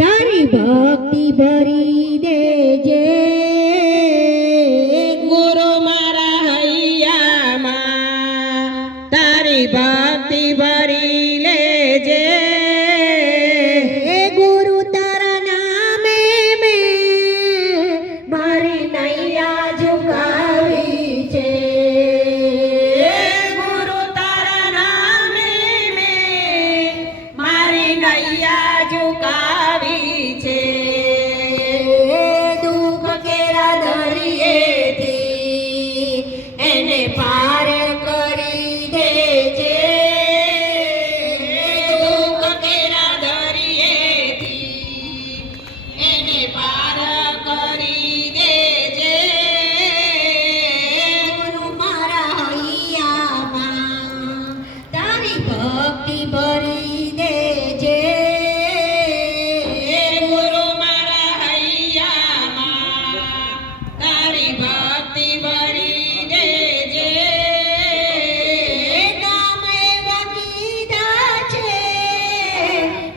તારી ભક્તિ ભરી દેજે ગુરુ મારા હૈયામાં તારી ભક્તિ ભરી લેજે ગુરુ તારા નામે મેં મારી નૈયા ઝુકાવી છે ગુરુ તારા નામે મેં મારી નૈયા ઝુકાવી છે દુઃખ કેરા દરિયેથી એને પાર કરી દેજે દુઃખ કેરા દરિયેથી એને પાર કરી દેજે ગુરુ મારા હૈયામાં તારી ભક્તિ ભરી દેજે ગુરુ મારા હૈયામાં તારી ભક્તિ ભરી દેજે નામ એવા કીધા છે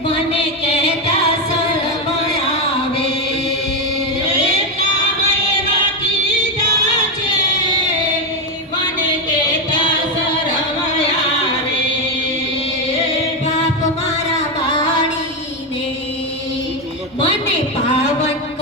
મને કહેતા શરમ આવે નામ એવા કીધા છે મને કહેતા શરમ આવે બાપ મારા વાણીને મને પાવન